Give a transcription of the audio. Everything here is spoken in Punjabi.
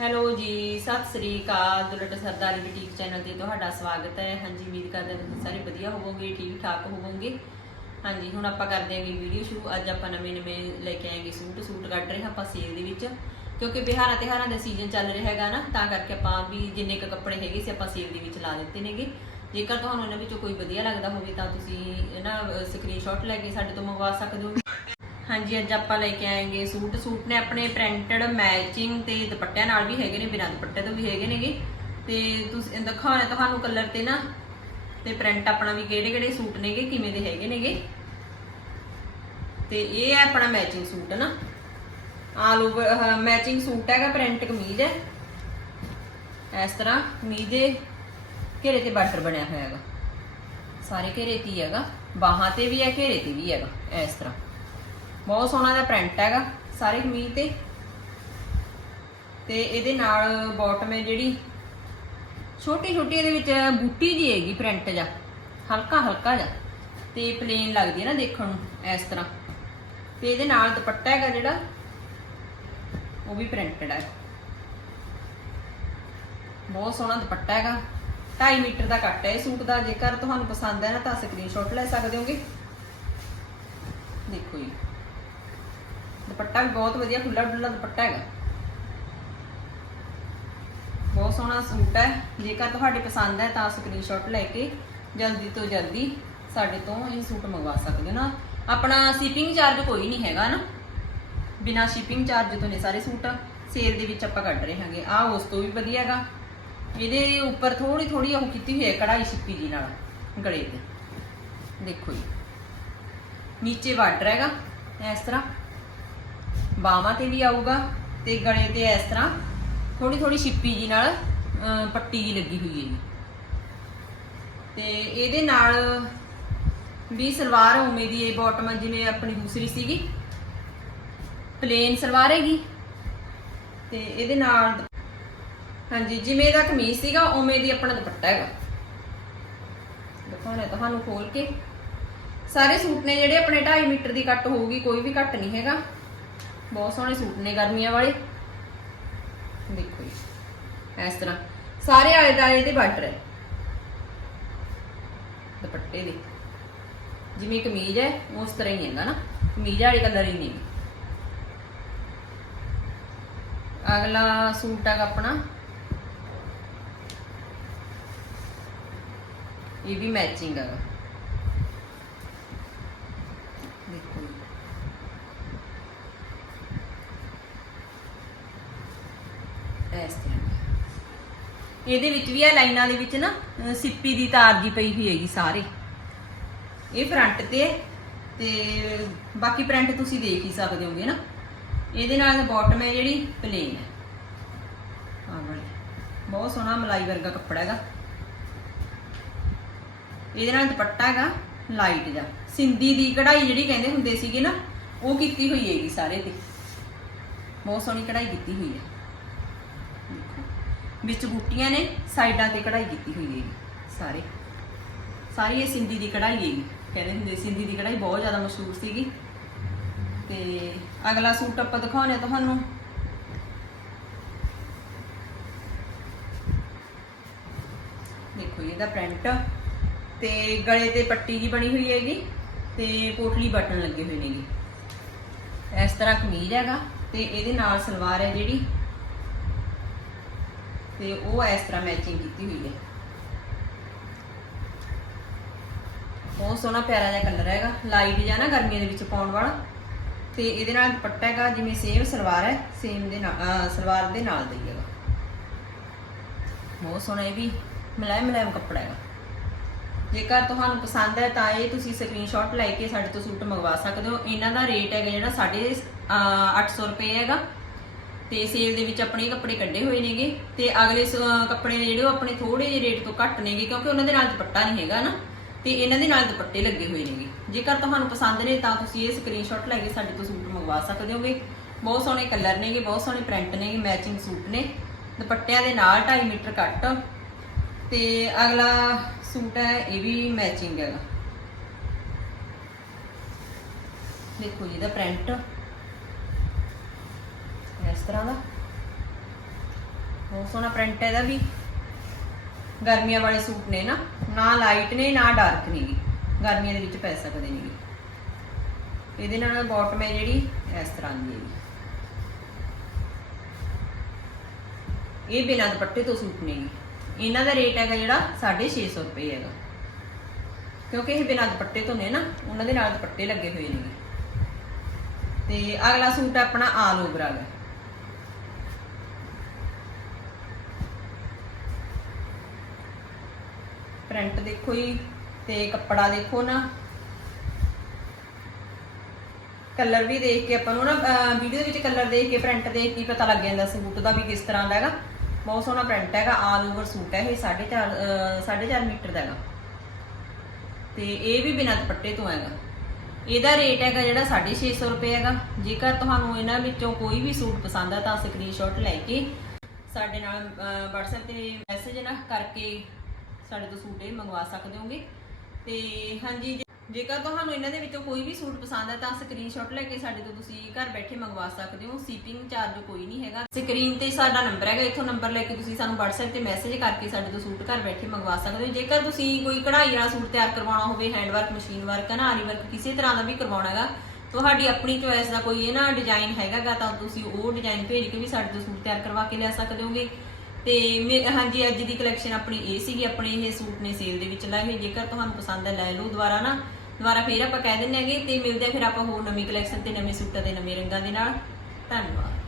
ਹੈਲੋ ਜੀ, ਸਤਿ ਸ੍ਰੀ ਅਕਾਲ। ਦੁਲਟ ਸਰਦਾਰੀ ਬੁਟੀਕ ਚੈਨਲ ਤੇ ਤੁਹਾਡਾ ਸਵਾਗਤ ਹੈ। ਹਾਂਜੀ, ਉਮੀਦ ਕਰਦੇ ਹਾਂ ਤੁਸੀਂ ਸਾਰੇ ਵਧੀਆ ਹੋਵੋਗੇ ਠੀਕ ਠਾਕ ਹੋਵੋਗੇ। ਹਾਂਜੀ, ਹੁਣ ਆਪਾਂ ਕਰਦੇ ਹਾਂਗੇ ਵੀਡੀਓ ਸ਼ੁਰੂ ਅੱਜ ਆਪਾਂ ਨਵੇਂ ਨਵੇਂ ਲੈ ਕੇ ਆਏਗੇ ਸੂਟ। ਸੂਟ ਕੱਢ ਰਹੇ ਹਾਂ ਆਪਾਂ ਸੇਲ ਦੇ ਵਿੱਚ। ਕਿਉਂਕਿ ਬਿਹਾਰਾਂ ਤਿਉਹਾਰਾਂ ਦਾ ਸੀਜ਼ਨ ਚੱਲ ਰਿਹਾ ਹੈਗਾ ਨਾ, ਤਾਂ ਕਰਕੇ ਆਪਾਂ ਵੀ ਜਿੰਨੇ ਕ ਕੱਪੜੇ ਹੈਗੇ ਸੀ ਆਪਾਂ ਸੇਲ ਦੇ ਵਿੱਚ ਲਾ ਦਿੱਤੇ ਨੇਗੇ। ਜੇਕਰ ਤੁਹਾਨੂੰ ਇਹਨਾਂ ਵਿੱਚੋਂ ਕੋਈ ਵਧੀਆ ਲੱਗਦਾ ਹੋਵੇ ਤਾਂ ਤੁਸੀਂ ਨਾ ਸਕਰੀਨਸ਼ਾਟ ਲੈ ਕੇ ਸਾਡੇ ਤੋਂ ਮੰਗਵਾ ਸਕਦੇ ਹੋ। ਹਾਂਜੀ, ਅੱਜ ਆਪਾਂ ਲੈ ਕੇ ਆਏਗੇ ਸੂਟ। ਸੂਟ ਨੇ ਆਪਣੇ ਪ੍ਰਿੰਟਡ ਮੈਚਿੰਗ ਤੇ ਦੁਪੱਟਿਆਂ ਨਾਲ ਵੀ ਹੈਗੇ ਨੇ, ਬਿਨਾਂ ਦੁਪੱਟੇ ਤੋਂ ਵੀ ਹੈਗੇ ਨੇਗੇ। ਤੇ ਤੁਸੀਂ ਦਿਖਾਉਣਾ ਤੁਹਾਨੂੰ ਕਲਰ ਤੇ ਨਾ। ਤੇ ਪ੍ਰਿੰਟ ਆਪਣਾ ਵੀ ਕਿਹੜੇ ਕਿਹੜੇ ਸੂਟ ਨੇਗੇ, ਕਿਵੇਂ ਦੇ ਹੈਗੇ ਨੇਗੇ। ਤੇ ਇਹ ਹੈ ਆਪਣਾ ਮੈਚਿੰਗ ਸੂਟ ਨਾ। ਆਲ ਓਵਰ ਮੈਚਿੰਗ ਸੂਟ ਹੈਗਾ ਪ੍ਰਿੰਟ ਕਮੀਜ਼ ਹੈ। ਇਸ ਤਰ੍ਹਾਂ ਕਮੀਜ਼ ਦੇ ਘੇਰੇ ਤੇ ਬਾਰਡਰ ਬਣਿਆ ਹੋਇਆ ਹੈਗਾ। ਸਾਰੇ ਘੇਰੇ ਤੇ ਹੀ ਹੈਗਾ। ਬਾਹਾਂ ਤੇ ਵੀ ਹੈ, ਘੇਰੇ ਤੇ ਵੀ ਹੈਗਾ, ਇਸ ਤਰ੍ਹਾਂ। ਬਹੁਤ ਸੋਹਣਾ ਦਾ ਪ੍ਰਿੰਟ ਹੈਗਾ, ਸਾਰੇ ਕਮੀਜ਼ ਤੇ। ਤੇ ਇਹਦੇ ਨਾਲ ਬਾਟਮ ਹੈ ਜਿਹੜੀ ਛੋਟੀ ਛੋਟੀ ਇਹਦੇ ਵਿੱਚ ਬੂਟੀ ਜੀ ਹੈਗੀ ਪ੍ਰਿੰਟ ਜਾ, ਹਲਕਾ ਹਲਕਾ ਜਾ ਤੇ ਪਲੇਨ ਲੱਗਦੀ ਹੈ ਨਾ ਦੇਖਣ ਨੂੰ, ਇਸ ਤਰ੍ਹਾਂ। ਤੇ ਇਹਦੇ ਨਾਲ ਦੁਪੱਟਾ ਹੈਗਾ ਜਿਹੜਾ, ਉਹ ਵੀ ਪ੍ਰਿੰਟਡ ਹੈ। ਬਹੁਤ ਸੋਹਣਾ ਦੁਪੱਟਾ ਹੈਗਾ। 2.5 ਮੀਟਰ ਦਾ ਕੱਟ ਹੈ ਇਹ ਸੂਟ ਦਾ, ਜੇਕਰ ਤੁਹਾਨੂੰ ਪਸੰਦ ਹੈ ਨਾ ਤਾਂ ਸਕਰੀਨਸ਼ਾਟ ਲੈ ਸਕਦੇ ਹੋਗੇ ਦੇਖੋ ਜੀ ਦੁਪੱਟਾ ਵੀ ਬਹੁਤ ਵਧੀਆ ਖੁੱਲਾ ਡੁੱਲਾ ਦੁਪੱਟਾ ਹੈਗਾ। ਬਹੁਤ ਸੋਹਣਾ ਸੂਟ ਹੈ। ਜੇਕਰ ਤੁਹਾਡੇ ਪਸੰਦ ਹੈ ਤਾਂ ਸਕਰੀਨਸ਼ਾਟ ਲੈ ਕੇ ਜਲਦੀ ਤੋਂ ਜਲਦੀ ਸਾਡੇ ਤੋਂ ਇਹ ਸੂਟ ਮੰਗਵਾ ਸਕਦੇ ਹੋ ਨਾ। ਆਪਣਾ ਸ਼ਿਪਿੰਗ ਚਾਰਜ ਕੋਈ ਨਹੀਂ ਹੈਗਾ ਨਾ। ਬਿਨਾ ਸ਼ਿਪਿੰਗ ਚਾਰਜ ਤੋਂ ਨੇ ਸਾਰੇ ਸੂਟ। ਸੇਲ ਦੇ ਵਿੱਚ ਆਪਾਂ ਕੱਢ ਰਹੇ ਹਾਂਗੇ। ਆ ਉਸ ਤੋਂ ਵੀ ਵਧੀਆ ਹੈਗਾ। ਇਹਦੇ ਉੱਪਰ ਥੋੜੀ ਥੋੜੀ ਉਹ ਕੀਤੀ ਹੋਈ ਹੈ ਕਢਾਈ ਛਿੱਪੀ ਜੀ ਨਾਲ, ਗਲੇ ਤੇ। ਦੇਖੋ ਜੀ। ਨੀਚੇ ਬਾਰਡਰ ਹੈਗਾ ਇਸ ਤਰ੍ਹਾਂ। ਬਾਹਾਂ ਤੇ ਵੀ ਆਊਗਾ ਤੇ ਗਲੇ ਤੇ ਇਸ ਤਰ੍ਹਾਂ ਥੋੜੀ ਥੋੜੀ ਛਿੱਪੀ ਜੀ ਨਾਲ ਪੱਟੀ ਜੀ ਲੱਗੀ ਹੋਈ ਹੈ ਜੀ। ਤੇ ਇਹਦੇ ਨਾਲ ਵੀ ਸਲਵਾਰ ਉਵੇਂ ਦੀ ਇਹ ਬਾਟਮ ਜਿਵੇਂ ਆਪਣੀ ਦੂਸਰੀ ਸੀਗੀ। ਪਲੇਨ ਸਲਵਾਰ ਹੈਗੀ। ਤੇ ਇਹਦੇ ਨਾਲ ਹਾਂਜੀ, ਜਿਵੇਂ ਦਾ ਕਮੀਜ਼ ਸੀਗਾ, ਉਵੇਂ ਦੀ ਆਪਣਾ ਦੁਪੱਟਾ ਹੈਗਾ। ਦਿਖਾਉਣਾ ਤੁਹਾਨੂੰ ਖੋਲ ਕੇ। ਸਾਰੇ ਸੂਟ ਨੇ ਜਿਹੜੇ ਆਪਣੇ 2.5 ਮੀਟਰ ਦੀ ਕੱਟ ਹੋਊਗੀ, ਕੋਈ ਵੀ ਕੱਟ ਨਹੀਂ ਹੈਗਾ। ਬਹੁਤ ਸੋਹਣੇ ਸੂਟ ਨੇ ਗਰਮੀਆਂ ਵਾਲੇ। ਦੇਖੋ ਜੀ, ਇਸ ਤਰ੍ਹਾਂ। ਸਾਰੇ ਆਲੇ ਦਾਲੇ ਦੇ ਬਾਰਡਰ ਹੈ। ਦੁਪੱਟੇ ਦੇ। ਜਿਵੇਂ ਕਮੀਜ਼ ਹੈ ਉਸ ਤਰ੍ਹਾਂ ਹੀ ਹੈਗਾ ਨਾ। ਕਮੀਜ਼ ਵਾਲੇ ਕਲਰ ਹੀ ਨਹੀਂ ਅਗਲਾ ਸੂਟ ਹੈਗਾ ਆਪਣਾ। ਇਹ ਵੀ ਮੈਚਿੰਗ ਹੈਗਾ ਦੇਖੋ ਜੀ। ਇਸ ਤਰ੍ਹਾਂ ਇਹਦੇ ਵਿੱਚ ਵੀ ਆ ਲਾਈਨਾਂ ਦੇ ਵਿੱਚ ਨਾ ਸਿੱਪੀ ਦੀ ਤਾਰ ਜੀ ਪਈ ਹੋਈ ਹੈਗੀ ਸਾਰੇ। ਇਹ ਫਰੰਟ ਤੇ ਹੈ ਤੇ ਬਾਕੀ ਪ੍ਰਿੰਟ ਤੁਸੀਂ ਦੇਖ ਹੀ ਸਕਦੇ ਹੋਗੇ ਨਾ। ਇਹਦੇ ਨਾਲ ਬਾਟਮ ਹੈ ਜਿਹੜੀ ਪਲੇਨ ਹੈ। ਆਹ ਵਾਲੀ। ਬਹੁਤ ਸੋਹਣਾ ਮਲਾਈ ਵਰਗਾ ਕੱਪੜਾ ਹੈਗਾ। ਇਹਦੇ ਨਾਲ ਦੁਪੱਟਾ ਹੈਗਾ ਲਾਈਟ ਦਾ ਸਿੰਧੀ ਦੀ ਕਢਾਈ ਜਿਹੜੀ ਕਹਿੰਦੇ ਹੁੰਦੇ ਸੀਗੇ ਨਾ, ਉਹ ਕੀਤੀ ਹੋਈ ਹੈਗੀ ਸਾਰੇ ਤੇ। ਬਹੁਤ ਸੋਹਣੀ ਕਢਾਈ ਕੀਤੀ ਹੋਈ ਹੈ। ਵਿੱਚ ਬੂਟੀਆਂ ਨੇ, ਸਾਈਡਾਂ ਤੇ ਕਢਾਈ ਕੀਤੀ ਹੋਈ ਹੈਗੀ, ਸਾਰੇ। ਸਾਰੀ ਇਹ ਸਿੰਧੀ ਦੀ ਕਢਾਈ ਹੈਗੀ। ਕਹਿੰਦੇ ਹੁੰਦੇ ਸਿੰਧੀ ਦੀ ਕਢਾਈ ਬਹੁਤ ਜ਼ਿਆਦਾ ਮਸ਼ਹੂਰ ਸੀਗੀ। ਤੇ ਅਗਲਾ ਸੂਟ ਆਪਾਂ ਦਿਖਾਉਣੇ ਤੁਹਾਨੂੰ। ਦੇਖੋ ਜੀ, ਇਹਦਾ ਪ੍ਰਿੰਟ ਤੇ ਗਲੇ ਤੇ ਪੱਟੀ ਜੀ ਬਣੀ ਹੋਈ ਹੈਗੀ, ਤੇ ਪੋਟਲੀ ਬਟਨ ਲੱਗੇ ਹੋਏ ਨੇਗੇ। ਇਸ ਤਰ੍ਹਾਂ ਕਮੀਜ਼ ਹੈਗਾ, ਤੇ ਇਹਦੇ ਨਾਲ ਸਲਵਾਰ ਹੈ ਜਿਹੜੀ। ਤੇ ਉਹ ਇਸ ਤਰ੍ਹਾਂ ਮੈਚਿੰਗ ਕੀਤੀ ਹੋਈ ਹੈ। ਬਹੁਤ ਸੋਹਣਾ ਪਿਆਰਾ ਜਿਹਾ ਕਲਰ ਹੈਗਾ। ਲਾਈਟ ਜਿਹਾ ਨਾ ਗਰਮੀਆਂ ਦੇ ਵਿੱਚ ਪਾਉਣ ਵਾਲਾ। ਤੇ ਇਹਦੇ ਨਾਲ ਦੁਪੱਟਾ ਹੈਗਾ, ਜਿਵੇਂ ਸੇਮ ਸਲਵਾਰ ਹੈ ਸੇਮ ਦੇ ਨਾਲ ਸਲਵਾਰ ਦੇ ਨਾਲ ਦਾ ਹੀ ਹੈਗਾ। ਬਹੁਤ ਸੋਹਣਾ ਇਹ ਵੀ ਮਲਾਇਮ ਮੁਲਾਇਮ ਕੱਪੜਾ ਹੈਗਾ। ਜੇਕਰ ਤੁਹਾਨੂੰ ਪਸੰਦ ਹੈ ਤਾਂ ਇਹ ਤੁਸੀਂ ਸਕਰੀਨਸ਼ਾਟ ਲੈ ਕੇ ਸਾਡੇ ਤੋਂ ਸੂਟ ਮੰਗਵਾ ਸਕਦੇ ਹੋ। ਇਹਨਾਂ ਦਾ ਰੇਟ ਹੈਗਾ ਜਿਹੜਾ 850 ਰੁਪਏ ਹੈਗਾ। ਤੇ ਸੇਲ ਦੇ ਵਿੱਚ ਆਪਣੇ ਕੱਪੜੇ ਕੱਢੇ ਹੋਏ ਨੇਗੇ ਤੇ ਅਗਲੇ ਕੱਪੜੇ ਨੇ ਜਿਹੜੇ ਉਹ ਆਪਣੇ ਥੋੜੇ ਜਿਹੇ ਰੇਟ ਤੋਂ ਘੱਟ ਨੇਗੇ ਕਿਉਂਕਿ ਉਹਨਾਂ ਦੇ ਨਾਲ ਦੁਪੱਟਾ ਨਹੀਂ ਹੈਗਾ ਨਾ। ਤੇ ਇਹਨਾਂ ਦੇ ਨਾਲ ਦੁਪੱਟੇ ਲੱਗੇ ਹੋਏ ਨੇਗੇ। ਜੇਕਰ ਤੁਹਾਨੂੰ ਪਸੰਦ ਨੇ ਤਾਂ ਤੁਸੀਂ ਇਹ ਸਕਰੀਨਸ਼ਾਟ ਲੈ ਕੇ ਸਾਡੇ ਤੋਂ ਸੂਟ ਮੰਗਵਾ ਸਕਦੇ ਹੋਗੇ। ਬਹੁਤ ਸੋਹਣੇ ਕਲਰ ਨੇਗੇ, ਬਹੁਤ ਸੋਹਣੇ ਪ੍ਰਿੰਟ ਨੇਗੇ ਮੈਚਿੰਗ ਸੂਟ ਨੇ। ਦੁਪੱਟਿਆਂ ਦੇ ਨਾਲ 2.5 ਮੀਟਰ ਕੱਟ ਤੇ ਅਗਲਾ ਸੂਟ ਹੈ, ਇਹ ਵੀ ਮੈਚਿੰਗ ਹੈਗਾ। ਦੇਖੋ ਜੀ, ਇਹਦਾ ਪ੍ਰਿੰਟ ਇਸ ਤਰ੍ਹਾਂ ਦਾ। ਬਹੁਤ ਸੋਹਣਾ ਪ੍ਰਿੰਟ ਹੈ ਇਹਦਾ ਵੀ। ਗਰਮੀਆਂ ਵਾਲੇ ਸੂਟ ਨੇ ਨਾ। ਨਾ ਲਾਈਟ ਨੇ, ਨਾ ਡਾਰਕ ਨੇ ਗੇ। ਗਰਮੀਆਂ ਦੇ ਵਿੱਚ ਪੈ ਸਕਦੇ ਨੇ ਇਹਦੇ ਨਾਲ ਬਾਟਮ ਹੈ ਜਿਹੜੀ, ਇਸ ਤਰ੍ਹਾਂ ਦੀ ਹੈ ਇਹ ਬਿਨਾਂ ਦੁਪੱਟੇ ਤੋਂ ਸੂਟ ਨੇ ਗੇ। ਇਹਨਾਂ ਦਾ ਰੇਟ ਹੈਗਾ ਜਿਹੜਾ 650 ਰੁਪਏ ਹੈਗਾ। ਕਿਉਂਕਿ ਇਹ ਬਿਨਾਂ ਦੁਪੱਟੇ ਤੋਂ ਨੇ ਨਾ, ਉਹਨਾਂ ਦੇ ਨਾਲ ਦੁਪੱਟੇ ਲੱਗੇ ਹੋਏ ਨੇ ਤੇ ਅਗਲਾ ਸੂਟ ਆਪਣਾ ਆਲ ਓਵਰ ਹੈਗਾ ਪ੍ਰਿੰਟ ਦੇਖੋ ਜੀ ਤੇ ਕੱਪੜਾ ਦੇਖੋ ਨਾ। ਕਲਰ ਵੀ ਦੇਖ ਕੇ ਆਪਾਂ ਨੂੰ ਨਾ ਵੀਡੀਓ ਵਿੱਚ ਕਲਰ ਦੇਖ ਕੇ ਪ੍ਰਿੰਟ ਦੇਖ ਕੇ ਪਤਾ ਲੱਗ ਜਾਂਦਾ ਸੂਟ ਦਾ ਵੀ ਕਿਸ ਤਰ੍ਹਾਂ ਦਾ ਹੈਗਾ। ਬਹੁਤ ਸੋਹਣਾ ਪ੍ਰਿੰਟ ਹੈਗਾ ਆਲ ਓਵਰ ਸੂਟ ਹੈ ਇਹ 4.5 4.5 ਮੀਟਰ ਦਾ ਹੈਗਾ। ਤੇ ਇਹ ਵੀ ਬਿਨਾਂ ਦੁਪੱਟੇ ਤੋਂ ਹੈਗਾ। ਇਹਦਾ ਰੇਟ ਹੈਗਾ ਜਿਹੜਾ 650 ਰੁਪਏ ਹੈਗਾ। ਜੇਕਰ ਤੁਹਾਨੂੰ ਇਹਨਾਂ ਵਿੱਚੋਂ ਕੋਈ ਵੀ ਸੂਟ ਪਸੰਦ ਆ ਤਾਂ ਸਕਰੀਨਸ਼ਾਟ ਲੈ ਕੇ ਸਾਡੇ ਨਾਲ ਅਹ, WhatsApp ਤੇ ਮੈਸੇਜ ਨਾ ਕਰਕੇ ਸਾਡੇ ਤੋਂ ਸੂਟ ਇਹ ਮੰਗਵਾ ਸਕਦੇ ਹੋਗੇ। ਤੇ ਹਾਂਜੀ ਜੇਕਰ ਤੁਹਾਨੂੰ ਇਹਨਾਂ ਦੇ ਵਿੱਚੋਂ ਕੋਈ ਵੀ ਸੂਟ ਪਸੰਦ ਹੈ ਤਾਂ ਸਕਰੀਨਸ਼ਾਟ ਲੈ ਕੇ ਸਾਡੇ ਤੋਂ ਤੁਸੀਂ ਘਰ ਬੈਠੇ ਮੰਗਵਾ ਸਕਦੇ ਹੋ। ਸੀਪਿੰਗ ਚਾਰਜ ਕੋਈ ਨਹੀਂ ਹੈਗਾ। ਸਕਰੀਨ ਤੇ ਸਾਡਾ ਨੰਬਰ ਹੈਗਾ, ਇੱਥੋਂ ਨੰਬਰ ਲੈ ਕੇ ਤੁਸੀਂ ਸਾਨੂੰ WhatsApp ਤੇ ਮੈਸੇਜ ਕਰਕੇ ਸਾਡੇ ਤੋਂ ਸੂਟ ਘਰ ਬੈਠੇ ਮੰਗਵਾ ਸਕਦੇ ਹੋ। ਜੇਕਰ ਤੁਸੀਂ ਕੋਈ ਕਢਾਈ ਵਾਲਾ ਸੂਟ ਤਿਆਰ ਕਰਵਾਉਣਾ ਹੋਵੇ ਹੈਂਡ ਵਰਕ ਮਸ਼ੀਨ ਵਰਕ ਨਾ ਆਰੀ ਵਰਕ ਕਿਸੇ ਤਰ੍ਹਾਂ ਦਾ ਵੀ ਕਰਵਾਉਣਾ ਹੈਗਾ, ਤੁਹਾਡੀ ਆਪਣੀ ਚੋਇਸ ਦਾ ਕੋਈ ਇਹ ਨਾ ਡਿਜ਼ਾਈਨ ਹੈਗਾਗਾ, ਤਾਂ ਤੁਸੀਂ ਉਹ ਡਿਜ਼ਾਈਨ ਭੇਜ ਕੇ ਵੀ ਸਾਡੇ ਤੋਂ ਸੂਟ ਤਿਆਰ ਕਰਵਾ ਕੇ ਲੈ ਸਕਦੇ ਹੋਗੇ। ਤੇ ਮੇ- ਹਾਂਜੀ, ਅੱਜ ਦੀ ਕਲੈਕਸ਼ਨ ਆਪਣੀ ਇਹ ਸੀਗੀ, ਆਪਣੇ ਇਹ ਸੂਟ ਨੇ ਸੇਲ ਦੇ ਵਿੱਚ ਲਾਏ ਹੋਏ, ਜੇਕਰ ਤੁਹਾਨੂੰ ਪਸੰਦ ਹੈ ਲੈ ਲਓ ਦੁਬਾਰਾ ਨਾ। ਦੁਬਾਰਾ ਫੇਰ ਆਪਾਂ ਕਹਿ ਦਿੰਦੇ ਹਾਂਗੇ, ਤੇ ਮਿਲਦੇ ਆ ਫਿਰ ਆਪਾਂ ਹੋਰ ਨਵੀਂ ਕਲੈਕਸ਼ਨ ਤੇ, ਨਵੇਂ ਸੂਟਾਂ ਦੇ ਨਵੇਂ ਰੰਗਾਂ ਦੇ ਨਾਲ। ਧੰਨਵਾਦ।